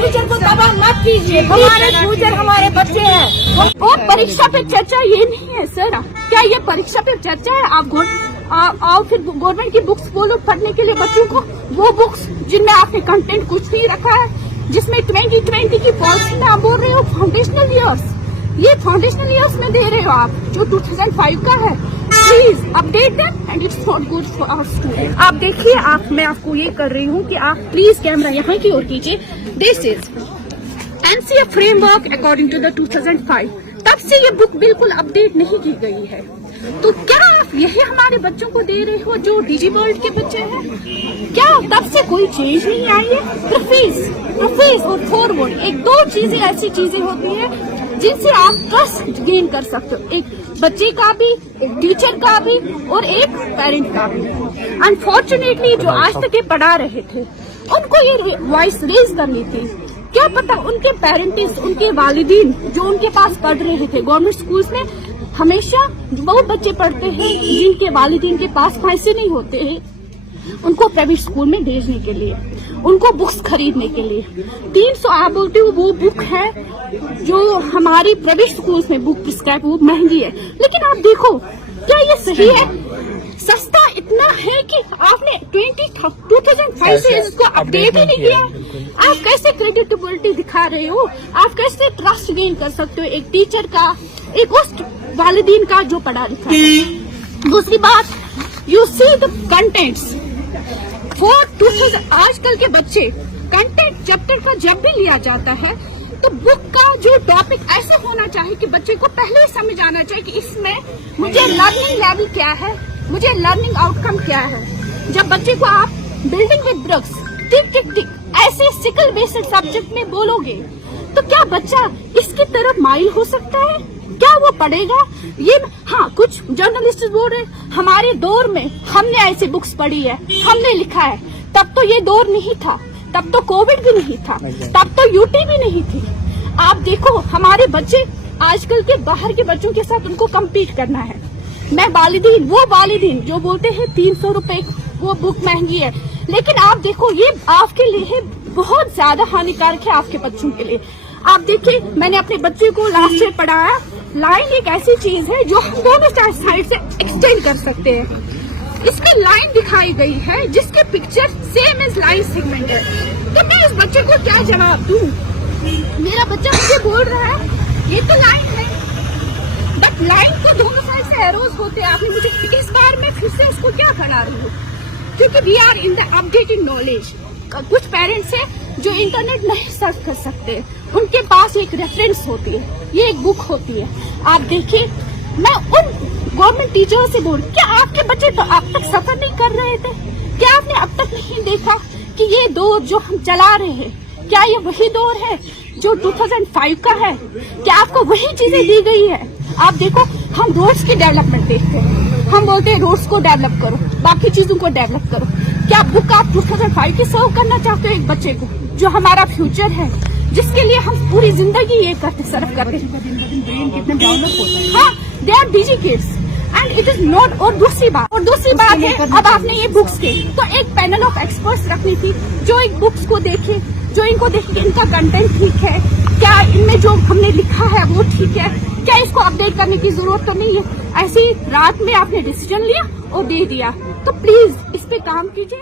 Future को तबाह मत कीजिए, हमारे फ्यूचर हमारे बच्चे हैं। और परीक्षा पे चर्चा ये नहीं है सर, क्या ये परीक्षा पे चर्चा है? आप फिर गवर्नमेंट की बुक्स बोलो पढ़ने के लिए बच्चों को, वो बुक्स जिनमें आपने कंटेंट कुछ नहीं रखा है, जिसमें 2020 की पॉलिसी में आप बोल रहे हो फाउंडेशनल ईयर्स, ये फाउंडेशनल ईयर्स में दे रहे हो आप जो 2005 का है। Please update them and it's not good for our student. आप देखिए, मैं आपको ये कर रही हूँ कि आप प्लीज कैमरा यहाँ की ओर कीजिए। This is NCA framework according to the 2005। तब से ये बुक बिल्कुल अपडेट नहीं की गई है, तो क्या आप यही हमारे बच्चों को दे रहे हो जो डिजी वर्ल्ड के बच्चे हैं? क्या तब से कोई चेंज नहीं आई है? प्रोफेस और फॉरवर्ड, एक दो चीजें ऐसी चीजें होती है जिनसे आप ट्रस्ट गेन कर सकते हो, एक बच्चे का भी, एक टीचर का भी और एक पेरेंट का भी। अनफॉर्चुनेटली जो आज तक ये पढ़ा रहे थे उनको ये वॉइस रेज करनी थी। क्या पता उनके पेरेंट्स, उनके वालिदीन जो उनके पास पढ़ रहे थे गवर्नमेंट स्कूल्स में, हमेशा वो बच्चे पढ़ते हैं जिनके वालिदीन के पास पैसे नहीं होते हैं उनको प्राइवेट स्कूल में भेजने के लिए, उनको बुक्स खरीदने के लिए। 300 आप बोलते हो वो बुक है जो हमारी प्राइवेट स्कूल्स में बुक प्रिस्क्राइब, वो महंगी है, लेकिन आप देखो क्या ये सही है? सस्ता इतना है कि आपने 2005 से इसको अपडेट ही नहीं किया। आप कैसे क्रेडिटेबिलिटी दिखा रहे हो? आप कैसे ट्रस्ट गेन कर सकते हो एक टीचर का, एक उस वालिदीन का जो पढ़ा लिखा है? दूसरी बात, you see the contents for 2000। आजकल के बच्चे कंटेंट चैप्टर का जब भी लिया जाता है तो बुक का जो टॉपिक ऐसा होना चाहिए कि बच्चे को पहले समझ आना चाहिए कि इसमें मुझे लर्निंग लेवल क्या है, मुझे लर्निंग आउटकम क्या है। जब बच्चे को आप बिल्डिंग विद ब्रिक्स, टिक टिक टिक ऐसे सिकल बेस्ड सब्जेक्ट में बोलोगे तो क्या बच्चा इसकी तरफ माइल हो सकता है? क्या वो पढ़ेगा? ये हाँ, कुछ जर्नलिस्ट बोल रहे हमारे दौर में हमने ऐसी बुक्स पढ़ी है, हमने लिखा है। तब तो ये दौर नहीं था, तब तो कोविड भी नहीं था, तब तो यूटी भी नहीं थी। आप देखो हमारे बच्चे आजकल के बाहर के बच्चों के साथ उनको कम्पीट करना है। मैं वालिदीन, वो वालिदीन जो बोलते हैं 300 रुपए वो बुक महंगी है, लेकिन आप देखो ये आपके लिए बहुत ज्यादा हानिकारक है, आपके बच्चों के लिए। आप देखिए, मैंने अपने बच्चे को लास्ट ईयर पढ़ाया। लाइन एक ऐसी चीज है जो हम दोनों साइड से एक्सटेंड कर सकते हैं। इसमें लाइन दिखाई गई है जिसके picture same as line segment है, तो मैं इस बच्चे को क्या जवाब दूं? मेरा बच्चा मुझे बोल रहा है ये तो लाइन है, बट लाइन को दोनों साइड से एरोज होते हैं। आपने मुझे इस बार में फिर से उसको क्या पढ़ा रही हूँ? क्योंकि we are in the updated knowledge. कुछ पेरेंट्स हैं जो इंटरनेट नहीं सर्च कर सकते, उनके पास एक रेफरेंस होती है, ये एक बुक होती है। आप देखिए, मैं उन गवर्नमेंट टीचरों से बोल, क्या आपके बच्चे तो अब तक सफर नहीं कर रहे थे? क्या आपने अब तक नहीं देखा कि ये दौर जो हम चला रहे हैं, क्या ये वही दौर है जो 2005 का है? क्या आपको वही चीजें दी गई है? आप देखो, हम रोड्स की डेवलपमेंट देखते हैं, हम बोलते हैं रोड्स को डेवलप करो, बाकी चीजों को डेवलप करो। क्या बुक आप 2005 की सर्व करना चाहते हो एक बच्चे को जो हमारा फ्यूचर है, जिसके लिए हम पूरी जिंदगी ये करते सर्व करते हैं? कितने डेवलप होते हैं। हाँ, they are busy kids and it is not. और दूसरी बात है, अब आपने ये बुक्स के तो एक पैनल ऑफ एक्सपर्ट्स रखनी थी जो एक बुक्स को देखे, जो इनको देखे कि इनका कंटेंट ठीक है, क्या इनमें जो हमने लिखा है वो ठीक है, क्या इसको अपडेट करने की जरूरत तो नहीं है। ऐसी रात में आपने डिसीजन लिया और दे दिया, तो प्लीज इस पे काम कीजिए।